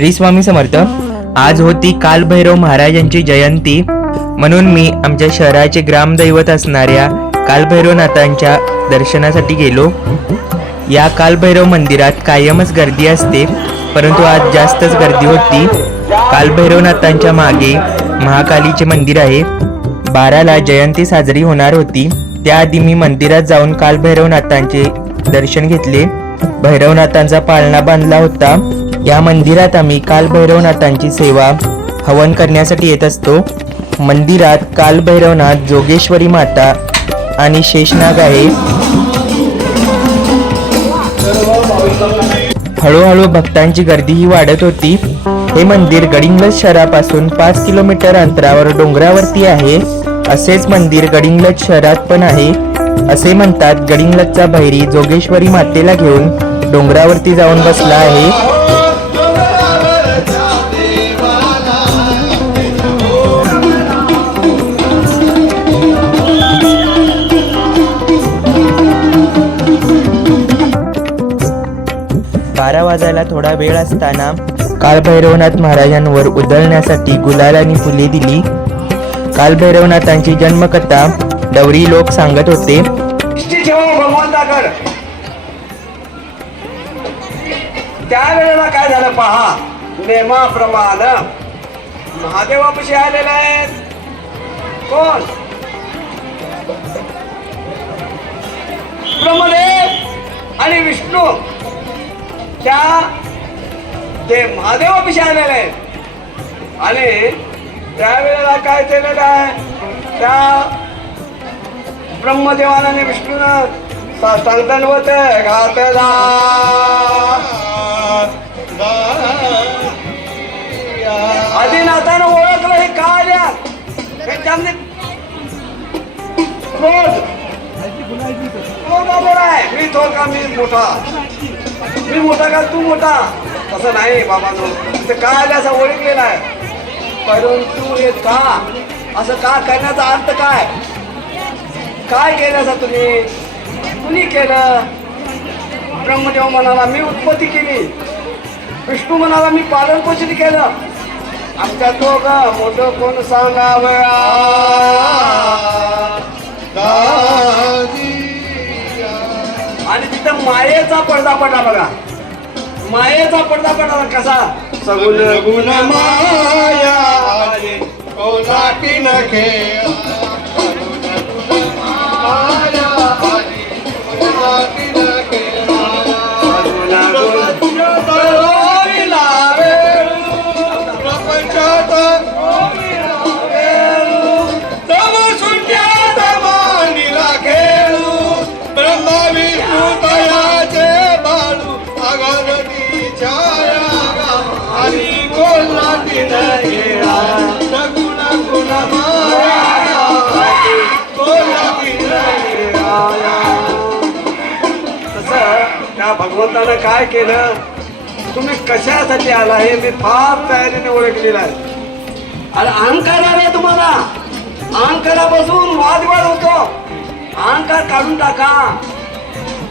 श्री स्वामी समर्थ आज होती कालभैरव महाराजांची जयंती. म्हणून मी आमच्या शहराचे ग्रामदैवत असणाऱ्या कालभैरवनाथांच्या दर्शनासाठी गेलो. या कालभैरव मंदिरात कायमच गर्दी असते. परंतु आज जास्तच गर्दी होती. कालभैरवनाथांच्या मागे महाकालीचे मंदिर आहे. बाराला जयंती साजरी होणार होती. त्याआधी मी मंदिरात जाऊन कालभैरवनाथांचे दर्शन घेतले. भैरवनाथांचा पाळणा बांधला होता. या मंदिरात आम्ही कालभैरवनाथांची सेवा हवन करण्यासाठी येत असतो. मंदिरात कालभैरवनाथ जोगेश्वरी माता आणि शेषनाग आहे. हळूहळू भक्तांची गर्दीही वाढत होती. हे मंदिर गडिंग्लज शहरापासून पाच किलोमीटर अंतरावर डोंगरावरती आहे. असेच मंदिर गडिंगलज शहरात पण आहे. असे म्हणतात गडिंगलजचा भैरी जोगेश्वरी मातेला घेऊन डोंगरावरती जाऊन बसला आहे. बारा वाजायला थोडा वेळ असताना कालभैरवनाथ महाराजांवर उधळण्यासाठी गुलालानी फुले दिली. कालभैरवनाथांची जन्मकथा डवरी लोक सांगत होते. त्यावेळेला काय झालं पहा? नेमाप्रमाणे महादेवापाशी आलेला आहे कोण? ब्रह्मदेव आणि विष्णू. त्या ते महादेवापाशी आलेले आहेत. आणि त्यावेळेला काय केलं काय? त्या ब्रह्मदेवाने विष्णून साष्टांग होत घातला. आदिनाथानं ओळखलं हे का आल्या क्रोध. आहे. मी तो का मी मोठा? मी मोठा का? तू मोठा. तसं नाही बाबा ते का आल्या असं ओळखलेला आहे? परंतु हे का? असं का करण्याचा अर्थ काय? काय केलं असं तुम्ही? कुणी केलं? ब्रह्मदेव म्हणाला मी उत्पत्ती केली. विष्णू म्हणाला मी पालन पोषण केलं. आमच्या तो ग मोठं कोण सांगावं? तिथं मायेचा पडदा पडला बघा. मायेचा पडदा पडला कसा? सगुण गुण माया. कोणाटी न त्या भगवंतानं काय केलं? तुम्ही कशासाठी आला हे मी फार तयारीने ओळखलेलं आहे. अरे अहंकार आला तुम्हाला. अहंकारापासून वादवाद होतो. अहंकार काढून टाका.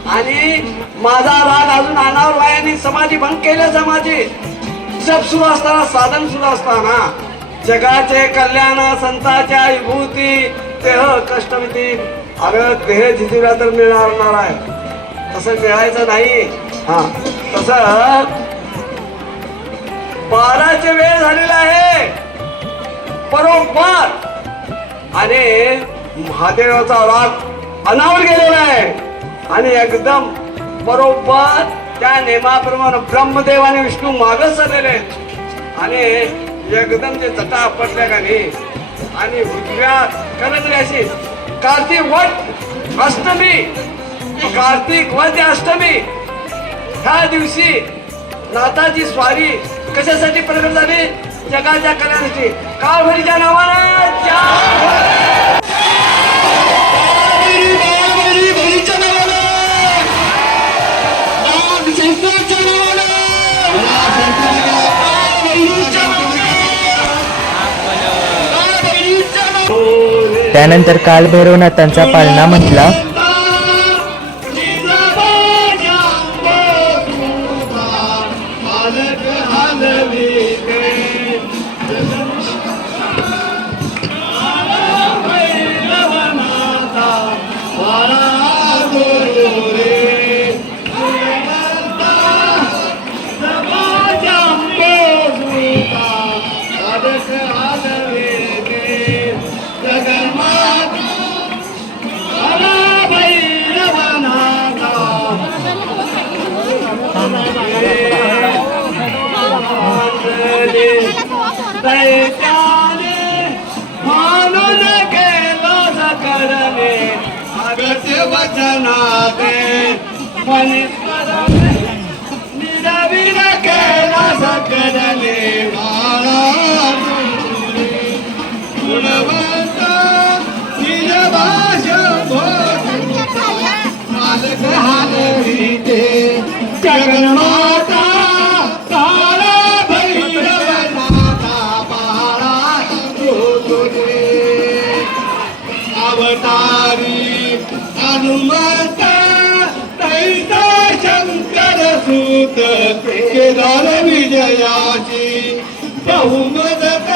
आणि माझा राग अजून अनावर वायाने समाधी भंग केलं समाधी. हिशोब सुरू असताना साधन सुरू असताना जगाचे कल्याण संताच्या विभूती देह कष्टमिती अगं देह जिजीला तर मिळणार आहे तसं मिळायचं नाही. हा तस बाराचे वेळ झालेला आहे. बरोबर आणि महादेवाचा राग अनावर गेलेला आहे. आणि एकदम बरोबर त्या नेमाप्रमाणे ब्रह्मदेव आणि विष्णू मागच सरलेले आहेत आणि एकदम ते जटा पडल्या का नाही आणि उजव्या करंगल्याशी कार्तिक वट अष्टमी. कार्तिक वद्य अष्टमी. ह्या दिवशी नाताची स्वारी कशासाठी प्रकट झाली? जगाच्या कल्याणाची काळभरीच्या नावानं. त्यानंतर कालभैरवनाथांचा पालना म्हटला. दैत्याने म्हणून केलं सकरणे वचना दे मनीश्वराने हनुमंत तैसा शंकर सूत केदार विजयाची. बहुमदत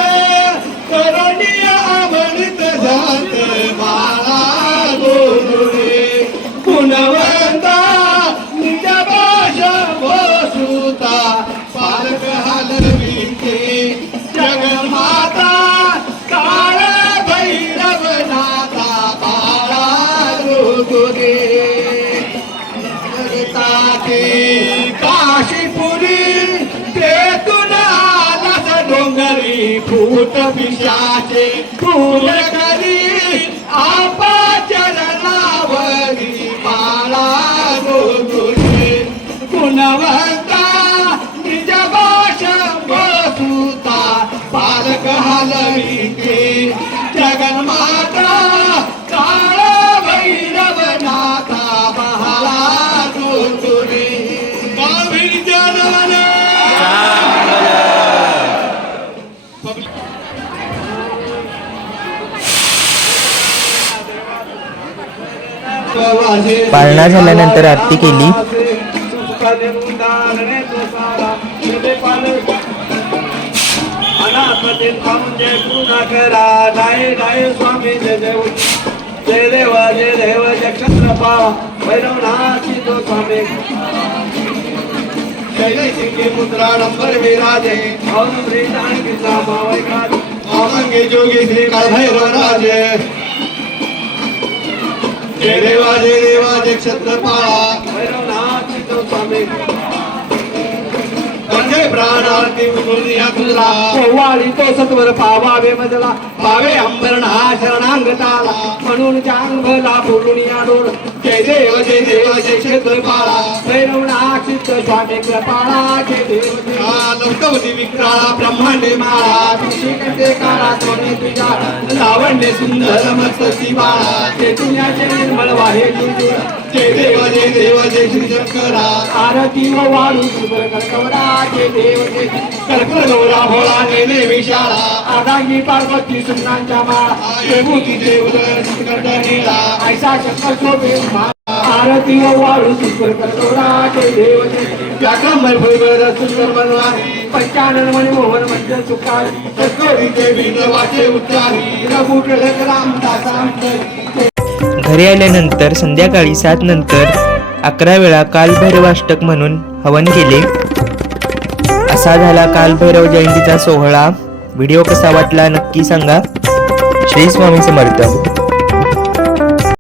करणीय आवडत जात. डोंगरी फूट पिशाचे फूल पाळणा झाल्यानंतर आरती केली. जय देवा जय देव जय देव जय क्षत्रपा भैरवनाथ सिद्धो स्वामी जय जय सिंगी मुद्रा नंबर विराजे और वृंदान किसा मावै काज औरंगे जोगी श्री काल भैरव राजे जय देवा जय देवा जय क्षत्रपाळा भैरवनाथ सिद्धो स्वामी प्राणार्थी पोवाळी तो सत्वर पावावे मजला. पावे अंबरणा शरणांगताला. म्हणून चांग भला बोलून या डोर जय देव जय देव जय क्षेत्रपाळा. स्वामी कृपाळा. जय देव जय लवकवती विक्राळा ब्रह्मांडे माळा. तुझी काळा सोने तुझ्या. लावण्य सुंदर मस्त बाळा जय तुझ्याचे निर्मळ वाहे जय देव जय देव जय श्री शंकरा आरती वाळू सुंदर कर्कवडा जय देव जय भोळा नेले विशाळा आदांगी पार्वती सुनांच्या माळा देवूती देव नीला ऐसा शंकर शोभे आरती वाळू सुकर कर्कवडा जय देव जय व्याकंबर भुईवर सुंदर बनवारी पंचानन मणी मोहन मंदिर सुखारी सत्कोरी देवी नवाचे उच्चारी रघु कडक रामदासा घरी आल्यानंतर संध्याकाळी सात नंतर अकरा वेळा कालभैरवाष्टक म्हणून हवन केले. असा झाला कालभैरव जयंतीचा सोहळा? व्हिडिओ कसा वाटला नक्की सांगा. श्री स्वामी समर्थ.